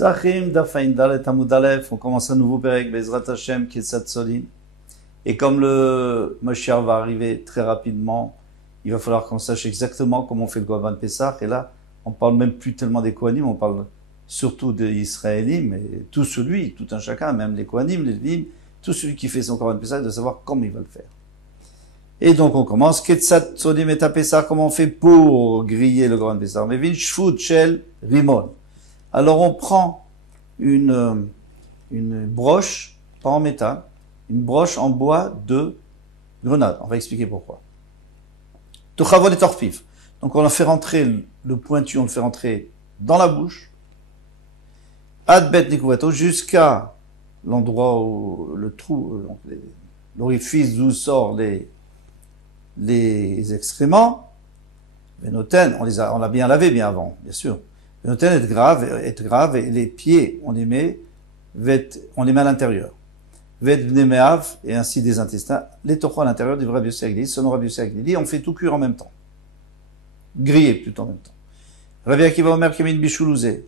Sachim Dafain Dalet Amud Aleph, on commence un nouveau Perek Bezrat Hashem Kesat Solin. Et comme le Mashiach va arriver très rapidement, il va falloir qu'on sache exactement comment on fait le Korban Pessah. Et là, on parle même plus tellement des Kohanim, on parle surtout des Israélim, et tout celui, tout un chacun, même les Kohanim, les Lévim, tout celui qui fait son Korban Pessah, il doit savoir comment il va le faire. Et donc on commence, Ketsat Sodim et Pessah, comment on fait pour griller le Korban Pessah? Mais vin Shfut Shel Rimon. Alors on prend une broche, pas en métal, une broche en bois de grenade. On va expliquer pourquoi. Tochavol et torpif. Donc on a fait rentrer le pointu, on le fait rentrer dans la bouche. Ad bet nikuvato, jusqu'à l'endroit où le trou, l'orifice d'où sortent les excréments. Venoten, on l'a bien lavé bien avant, bien sûr. Venoten est grave, et les pieds, on les met à l'intérieur. Vet bnemeav, et ainsi des intestins, les torchons à l'intérieur du Rabbi Yossi Agdili, selon Rabbi Yossi Agdili, on fait tout cuire en même temps. Griller plutôt en même temps. Rabbi Akiva Omer Kemin Bishoulouzé.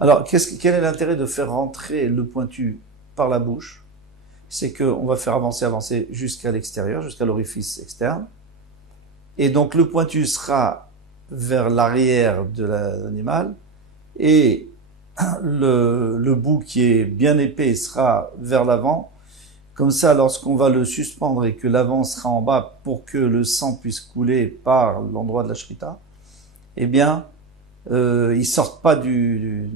Alors, quel est l'intérêt de faire rentrer le pointu par la bouche? C'est qu'on va faire avancer jusqu'à l'extérieur, jusqu'à l'orifice externe. Et donc, le pointu sera vers l'arrière de l'animal, et le bout qui est bien épais sera vers l'avant. Comme ça, lorsqu'on va le suspendre et que l'avant sera en bas pour que le sang puisse couler par l'endroit de la shrita, eh bien, ils sortent pas ils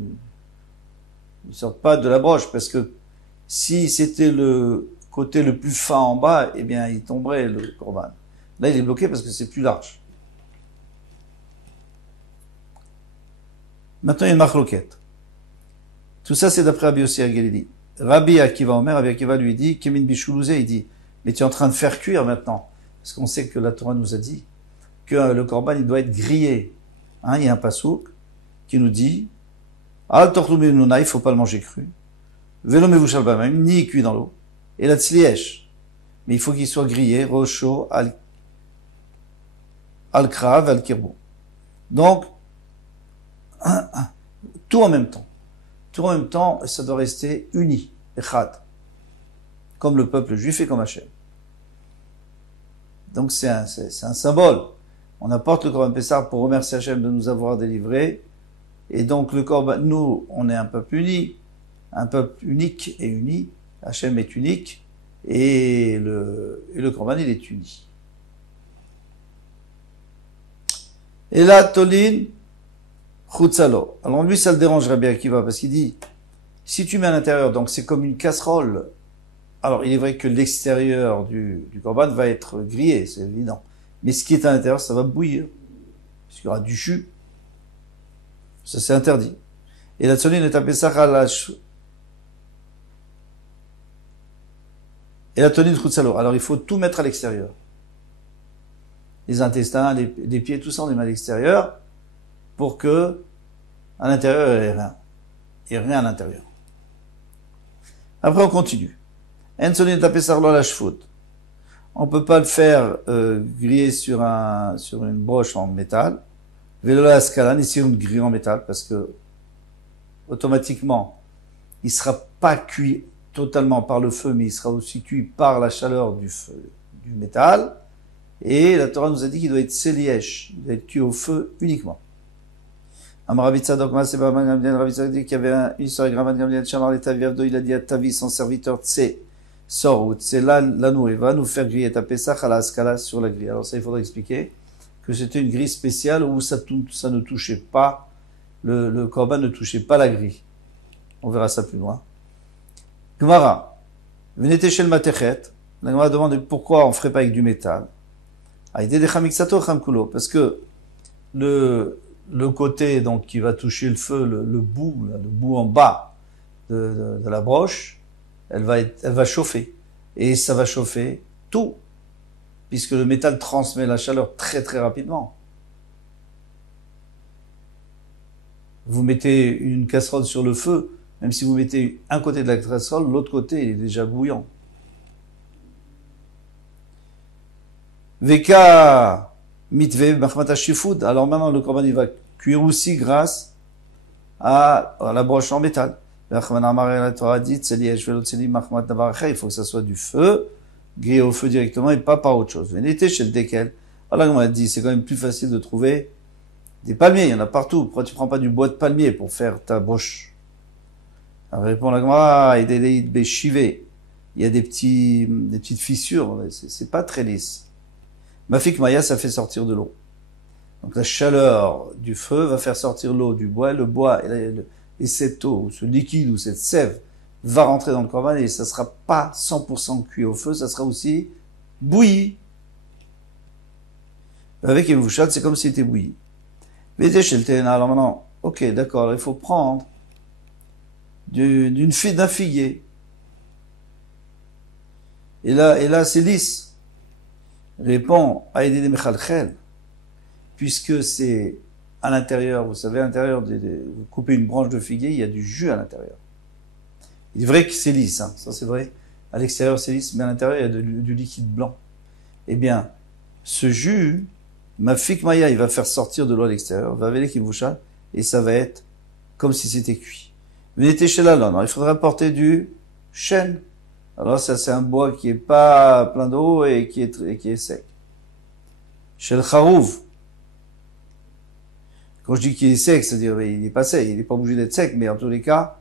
sortent pas de la broche, parce que si c'était le côté le plus fin en bas, eh bien, il tomberait le korban. Là, il est bloqué parce que c'est plus large. Maintenant, il y a une marloquette. Tout ça, c'est d'après Rabbi Yossi Agdili. Rabbi Akiva Omer, Rabbi Akiva lui dit, Kemin Bishoulouzé, il dit, mais tu es en train de faire cuire maintenant. Parce qu'on sait que la Torah nous a dit que le korban, il doit être grillé. Il y a un pasouk qui nous dit, Al tortoumé nuna, il faut pas le manger cru. Velo mevushal b'mayim, ni cuit dans l'eau. Et la tzliesh. Mais il faut qu'il soit grillé, rocho, al-krav, al-kirbo. Donc, tout en même temps. Tout en même temps, ça doit rester uni, echad, comme le peuple juif et comme Hachem. Donc c'est un symbole. On apporte le Korban Pessah pour remercier Hachem de nous avoir délivrés. Et donc le Korban, nous, on est un peuple uni, un peuple unique et uni. Hachem est unique et le Korban, il est uni. Et là, Tolin, Chutzalo. Alors lui, ça le dérange Rabbi Akiva, parce qu'il dit, si tu mets à l'intérieur, donc c'est comme une casserole. Alors il est vrai que l'extérieur du korban va être grillé, c'est évident. Mais ce qui est à l'intérieur, ça va bouillir. Parce qu'il y aura du jus. Ça c'est interdit. Et la tsoline est appelée Sachalash. Et la tonine Chutzalo. Alors il faut tout mettre à l'extérieur. Les intestins, les pieds, tout ça on les met à l'extérieur. Pour que, à l'intérieur, il n'y ait rien. Il n'y ait rien à l'intérieur. Après, on continue. On ne peut pas le faire griller sur une broche en métal. Velola Askalan, ici une grille en métal, parce que automatiquement, il ne sera pas cuit totalement par le feu, mais il sera aussi cuit par la chaleur du métal. Et la Torah nous a dit qu'il doit être seliesh, il doit être cuit au feu uniquement. Rabbi Tzadok, Rabbi Tzadok dit qu'il y avait une histoire avec Rabbi Gamliel, Shamar le Taviavdo, il a dit à Tavi, son serviteur Tsé, sort, ou Tsé l'anour, il va nous faire griller ta Pessah à la Askala sur la grille. Alors ça, il faudrait expliquer que c'était une grille spéciale où ça ne touchait pas, le korban ne touchait pas la grille. On verra ça plus loin. Gemara, venez chez le Matechet, la Gemara demande pourquoi on ne ferait pas avec du métal. Parce que le côté donc qui va toucher le feu, le bout en bas de la broche, elle va chauffer. Et ça va chauffer tout, puisque le métal transmet la chaleur très très rapidement. Vous mettez une casserole sur le feu, même si vous mettez un côté de la casserole, l'autre côté est déjà bouillant. Veka mitve b'chmata shifud. Alors maintenant le korban il va cuire aussi grâce à la broche en métal. La Torah dit, il faut que ça soit du feu, grillé au feu directement et pas par autre chose. Venez chez le déquel. Alors, on a dit, c'est quand même plus facile de trouver des palmiers, il y en a partout. Pourquoi tu prends pas du bois de palmier pour faire ta broche? Alors, répond la Gemara, il y a des petites fissures, c'est pas très lisse. Mafik Maya, ça fait sortir de l'eau. Donc la chaleur du feu va faire sortir l'eau du bois, le bois et cette eau, ce liquide ou cette sève va rentrer dans le korban et ça sera pas 100% cuit au feu, ça sera aussi bouilli. Avec une bouchade, c'est comme s'il était bouilli. Mais alors maintenant, ok, d'accord, il faut prendre d'un figuier. Et là, c'est lisse. Répond, Aïdé Mechalchel, puisque c'est à l'intérieur, vous savez, à l'intérieur, vous coupez une branche de figuier, il y a du jus à l'intérieur. Il est vrai que c'est lisse, hein, ça c'est vrai. À l'extérieur, c'est lisse, mais à l'intérieur, il y a du liquide blanc. Eh bien, ce jus, Mafik Maya, il va faire sortir de l'eau à l'extérieur, va avec l'équiboucha, et ça va être comme si c'était cuit. Venez chez la lone, il faudra apporter du chêne. Alors ça, c'est un bois qui est pas plein d'eau et qui est sec. Chez le charouv. Quand je dis qu'il est sec, c'est-à-dire il est pas sec, il n'est pas obligé d'être sec, mais en tous les cas,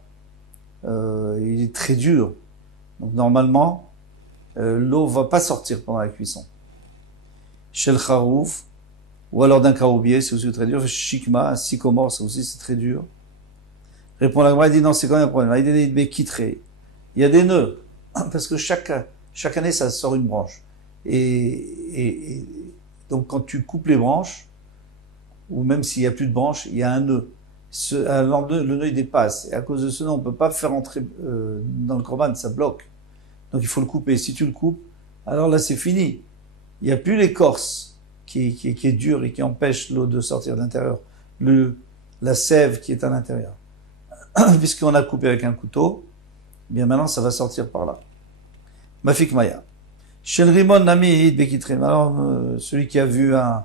il est très dur. Donc normalement, l'eau va pas sortir pendant la cuisson. Chez le charouf, ou alors d'un caroubier, c'est aussi très dur. Shikma, un sycomore, ça aussi c'est très dur. Répond la Gemara, il dit non, c'est quand même un problème. Il y a des nœuds, parce que chaque année ça sort une branche. Et donc quand tu coupes les branches, ou même s'il n'y a plus de branches, il y a un nœud. Le nœud il dépasse. Et à cause de ce nœud, on ne peut pas faire entrer dans le korban, ça bloque. Donc il faut le couper. Si tu le coupes, alors là c'est fini. Il n'y a plus l'écorce qui est dure et qui empêche l'eau de sortir de l'intérieur. La sève qui est à l'intérieur. Puisqu'on a coupé avec un couteau, eh bien maintenant ça va sortir par là. Mafik Maya. Shen Rimon Nami Bekitrim. Alors celui qui a vu un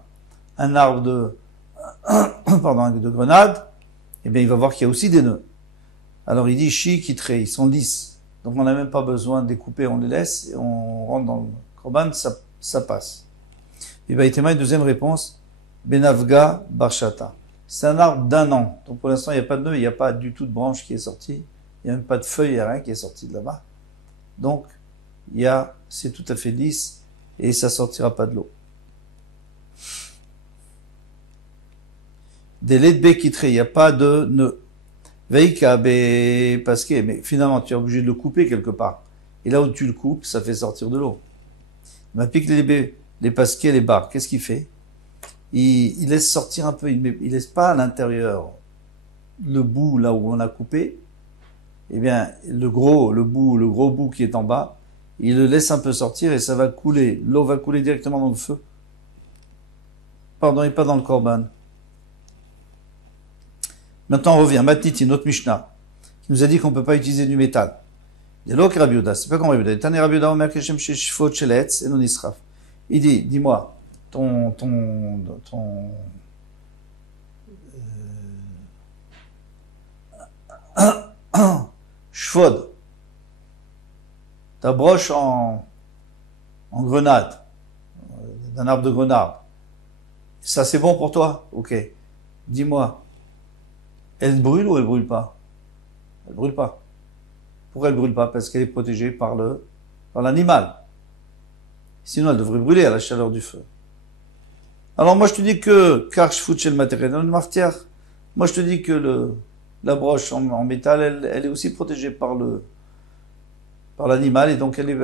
arbre de grenade, eh bien il va voir qu'il y a aussi des nœuds. Alors il dit chi kitré, ils sont lisses. Donc on n'a même pas besoin de les couper, on les laisse et on rentre dans le korban, ça passe. Et bien il une deuxième réponse, Benavga Barshata. C'est un arbre d'un an. Donc pour l'instant il n'y a pas de nœud, il n'y a pas du tout de branche qui est sortie, il n'y a même pas de feuille, il n'y a rien qui est sorti de là-bas. Donc c'est tout à fait lisse et ça sortira pas de l'eau. Des laits de béquitré, il n'y a pas de nœud. Veika pasqué, mais finalement tu es obligé de le couper quelque part. Et là où tu le coupes, ça fait sortir de l'eau. Il pique les pasquets, les barres. Qu'est-ce qu'il fait? Il laisse sortir un peu, il laisse pas à l'intérieur le bout là où on a coupé. Eh bien, le gros bout qui est en bas, il le laisse un peu sortir et ça va couler. L'eau va couler directement dans le feu. Pardon, et pas dans le korban. Maintenant, on revient. Matniti, notre Mishnah, qui nous a dit qu'on ne peut pas utiliser du métal. Il y a l'eau Rabbi Yehuda, c'est pas comme Rabbi Yehuda. Tani Rabbi Yehuda, Omer Keshem Shifot Sheletz et non Israf. Il dit, dis-moi, ton Shfod, ta broche en grenade, d'un arbre de grenade, ça c'est bon pour toi? Ok. Dis-moi, elle brûle ou elle brûle pas? Elle brûle pas. Pourquoi elle brûle pas? Parce qu'elle est protégée par l'animal. Sinon, elle devrait brûler à la chaleur du feu. Alors moi, je te dis que Karch Futchel matériel dans le martyr. Moi, je te dis que la broche en métal, elle est aussi protégée par l'animal et donc elle est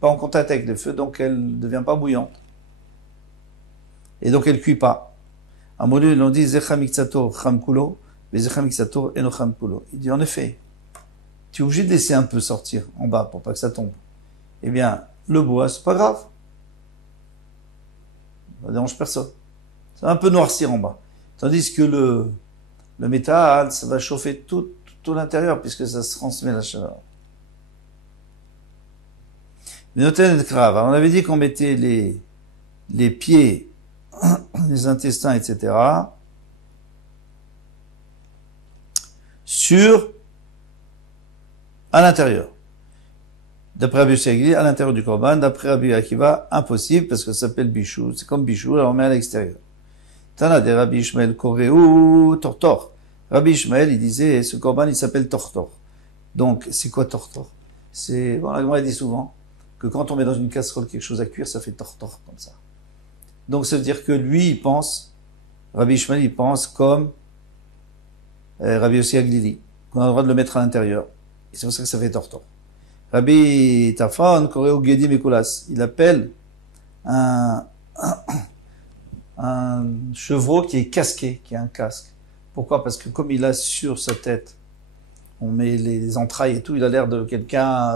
pas en contact avec le feu, donc elle ne devient pas bouillante. Et donc elle cuit pas. À un moment donné, on dit Zechamiksato Chamkulo, mais Zechamiksato Eno Chamkulo. Il dit en effet, tu es obligé de laisser un peu sortir en bas pour pas que ça tombe. Eh bien, le bois, c'est pas grave. Ça dérange personne. Ça va un peu noircir en bas. Tandis que le métal, ça va chauffer tout l'intérieur puisque ça se transmet la chaleur. Mais noten grave. On avait dit qu'on mettait les pieds, les intestins, etc. à l'intérieur. D'après Rabbi Yossi, à l'intérieur du korban. D'après Rabbi Akiva, impossible, parce que ça s'appelle bichou. C'est comme bichou, alors on met à l'extérieur. Tana de Rabbi Ishmael Koréou Tortor. Rabbi Ishmael, il disait, ce korban, il s'appelle Tortor. Donc, c'est quoi Tortor? C'est, bon, la Gemara dit souvent que quand on met dans une casserole quelque chose à cuire, ça fait Tortor, comme ça. Donc, ça veut dire que lui, il pense, Rabbi Ishmael, il pense comme Rabbi Yossi Aglili, qu'on a le droit de le mettre à l'intérieur. Et c'est pour ça que ça fait Tortor. Rabbi Tafan, Koréo Gedi Mekulas, il appelle un chevreau qui est casqué, qui a un casque. Pourquoi? Parce que comme il a sur sa tête, on met les entrailles et tout, il a l'air de quelqu'un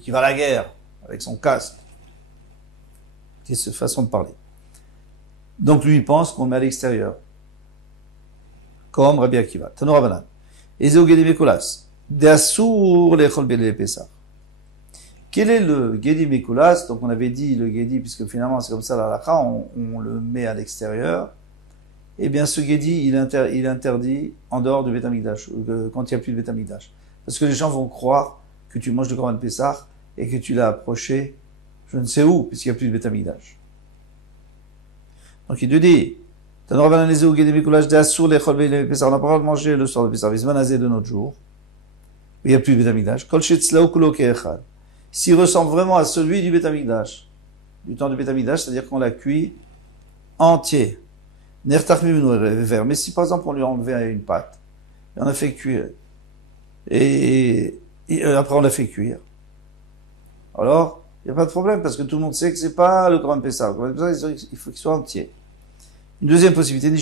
qui va à la guerre, avec son casque. C'est cette façon de parler. Donc lui, il pense qu'on le met à l'extérieur. Comme Rabbi Akiva. Tano Rabanan. Ezeu Gedi Mekulas. D'Assour l'Echol Bele Pessah. Quel est le Gedi Mekulas? Donc on avait dit le Gedi, puisque finalement c'est comme ça la halakha, on le met à l'extérieur. Eh bien ce Gedi, il interdit en dehors du Beth Amikdash, quand il n'y a plus de Beth Amikdash. Parce que les gens vont croire que tu manges le Korban Pessah et que tu l'as approché, je ne sais où, puisqu'il n'y a plus de Beth Amikdash. Donc il te dit, on n'a pas le droit de manger le soir de Pessah, de notre jour, il n'y a plus de Beth Amikdash. S'il ressemble vraiment à celui du Beth Amikdash, du temps du Beth Amikdash, c'est-à-dire qu'on l'a cuit entier. Mais si par exemple on lui a enlevé une pâte, et on a fait cuire, et après on l'a fait cuire, alors il n'y a pas de problème, parce que tout le monde sait que c'est pas le Korban Pessah. Le Korban Pessah, il faut qu'il soit entier. Une deuxième possibilité,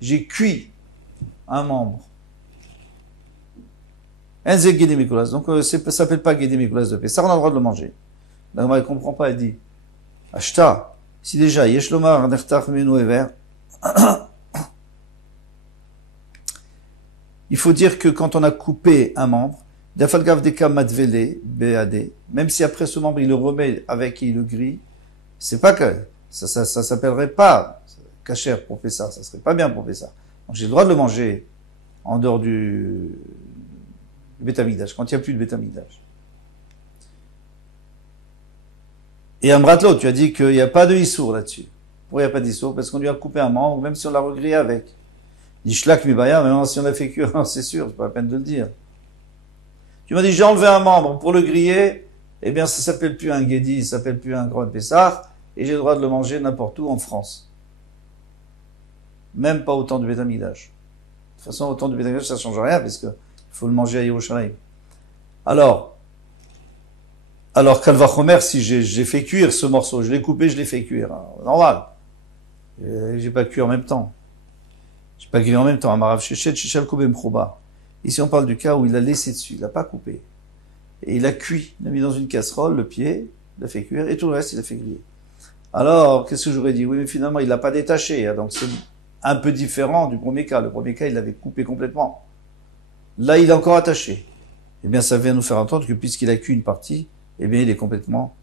j'ai cuit un membre. Donc ça s'appelle pas Gedi Mekulas de Pessah, on a le droit de le manger. La Gemara ne comprend pas, elle dit, Ashta, si déjà, Yeshlomar, Nechtach, Menu Ever, il faut dire que quand on a coupé un membre, Dafalgav Deka Matvele, BAD, même si après ce membre il le remet avec et il le grille, c'est pas que, ça s'appellerait pas kasher pour Pessah, ça serait pas bien pour Pessah. Donc j'ai le droit de le manger en dehors du Beth Amikdash, quand il n'y a plus de Beth Amikdash. Et Amratlo, tu as dit qu'il n'y a pas de Issour là-dessus. Pourquoi il n'y a pas d'Issour? Parce qu'on lui a coupé un membre, même si on l'a regrillé avec. Nishlak Mibaya, maintenant si on l'a fait cuire, c'est sûr, c'est pas la peine de le dire. Tu m'as dit, j'ai enlevé un membre pour le griller, eh bien ça s'appelle plus un Gedi, ça s'appelle plus un Korban Pessah, et j'ai le droit de le manger n'importe où en France. Même pas au temps du Beth Amikdash. De toute façon, au temps du Beth Amikdash, ça change rien, parce que il faut le manger à Yerushalayim. Alors, Kalvachomer, si j'ai fait cuire ce morceau, je l'ai coupé, je l'ai fait cuire. Normal. J'ai pas cuit en même temps. J'ai pas cuit en même temps. Amarav Shechet, Shechal Kobe Mchouba. Ici, on parle du cas où il a laissé dessus, il a pas coupé. Et il a cuit. Il a mis dans une casserole le pied, il a fait cuire, et tout le reste, il a fait griller. Alors, qu'est-ce que j'aurais dit? Oui, mais finalement, il l'a pas détaché. Donc, c'est un peu différent du premier cas. Le premier cas, il l'avait coupé complètement. Là, il est encore attaché. Eh bien, ça vient nous faire entendre que puisqu'il a cuit une partie, eh bien, il est complètement,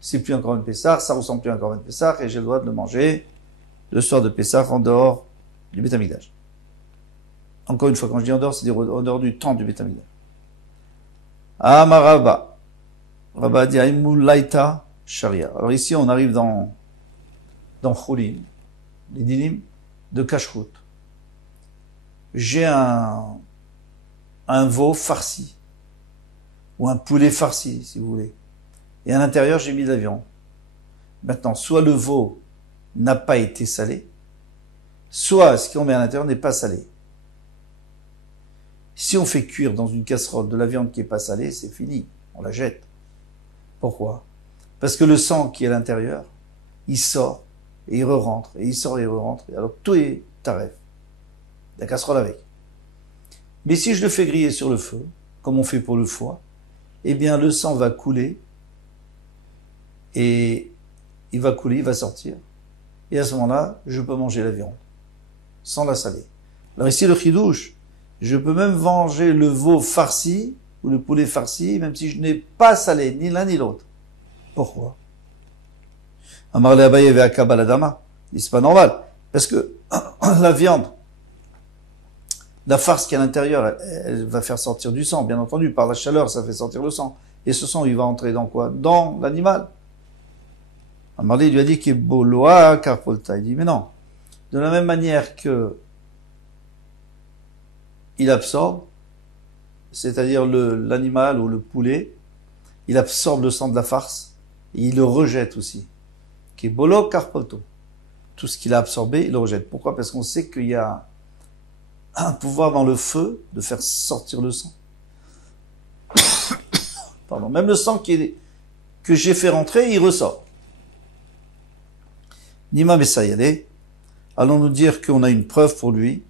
c'est plus encore une Pessah, ça ressemble plus encore à une Pessah, et j'ai le droit de le manger le soir de Pessah en dehors du Beth Amikdash. Encore une fois, quand je dis en dehors, c'est-à-dire en dehors du temps du Beth Amikdash. Amaraba. Rabba dit Aimulaita Sharia. Alors ici, on arrive dans Choulin, les dinim de Kashrut. J'ai un veau farci, ou un poulet farci, si vous voulez. Et à l'intérieur, j'ai mis de la viande. Maintenant, soit le veau n'a pas été salé, soit ce qu'on met à l'intérieur n'est pas salé. Si on fait cuire dans une casserole de la viande qui n'est pas salée, c'est fini, on la jette. Pourquoi? Parce que le sang qui est à l'intérieur, il sort et il re-rentre, et il sort et il re-rentre, et alors tout est taref. La casserole avec. Mais si je le fais griller sur le feu, comme on fait pour le foie, eh bien le sang va couler, et il va couler, il va sortir. Et à ce moment-là, je peux manger la viande, sans la saler. Alors ici, le chidouche, je peux même manger le veau farci, ou le poulet farci, même si je n'ai pas salé, ni l'un ni l'autre. Pourquoi? Amarle Abaye ve Akabaladama. C'est pas normal. Parce que la viande, La farce qui est à l'intérieur, elle va faire sortir du sang, bien entendu. Par la chaleur, ça fait sortir le sang. Et ce sang, il va entrer dans quoi? Dans l'animal. Amarli lui a dit qu'il est boloa karpolta. Il dit, mais non. De la même manière que il absorbe, c'est-à-dire l'animal ou le poulet, il absorbe le sang de la farce, et il le rejette aussi. Qui est bolo karpolto. Tout ce qu'il a absorbé, il le rejette. Pourquoi? Parce qu'on sait qu'il y a un pouvoir dans le feu de faire sortir le sang. Pardon. Même le sang que j'ai fait rentrer, il ressort. Nima Bessayale, allons nous dire qu'on a une preuve pour lui,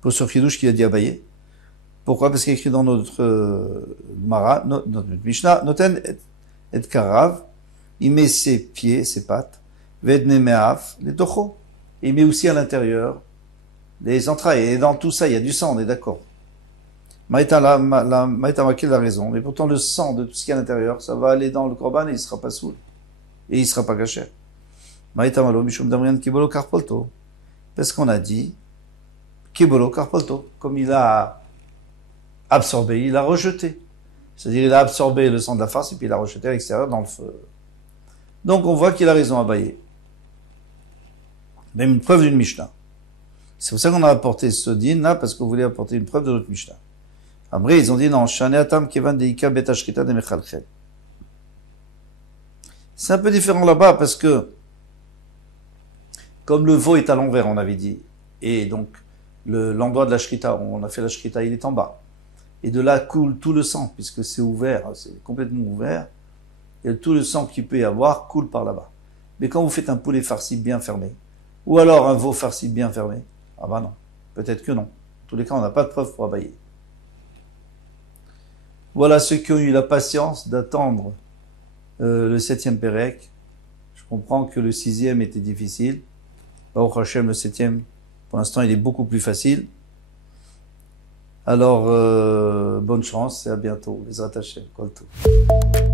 pour ce chidouche qu'il a dit à Abaye. Pourquoi? Parce qu'il est écrit dans notre notre Mishnah, Noten et Karav, il met ses pieds, ses pattes, Vedne Me'af, les tochos. Et il met aussi à l'intérieur les entrailles. Et dans tout ça, il y a du sang, on est d'accord. Maïta Makil a raison. Mais pourtant, le sang de tout ce qui est à l'intérieur, ça va aller dans le korban et il sera pas saoul. Et il sera pas caché. Maïta Malo, Mishum Damrian Kibolo Karpolto. Parce qu'on a dit, Kibolo Karpolto. Comme il a absorbé, il a rejeté. C'est-à-dire, il a absorbé le sang de la farce et puis il a rejeté à l'extérieur dans le feu. Donc, on voit qu'il a raison à Abaye. Même une preuve d'une Mishnah. C'est pour ça qu'on a apporté ce din là, parce qu'on voulait apporter une preuve de notre Mishnah. Après, ils ont dit non, Shaneatam Kevan Deika Betashkita de Mechalchel. C'est un peu différent là-bas parce que, comme le veau est à l'envers, on avait dit, et donc l'endroit de la shrita, on a fait la shrita, il est en bas. Et de là coule tout le sang, puisque c'est ouvert, c'est complètement ouvert. Et tout le sang qu'il peut y avoir coule par là-bas. Mais quand vous faites un poulet farci bien fermé, ou alors un veau farci bien fermé, ah bah non, peut-être que non. En tous les cas, on n'a pas de preuve pour abayer. Voilà ceux qui ont eu la patience d'attendre le 7e Pérec. Je comprends que le 6e était difficile. Baruch Hashem, le 7e, pour l'instant, il est beaucoup plus facile. Alors, bonne chance et à bientôt. Les attachés, Kol Tov.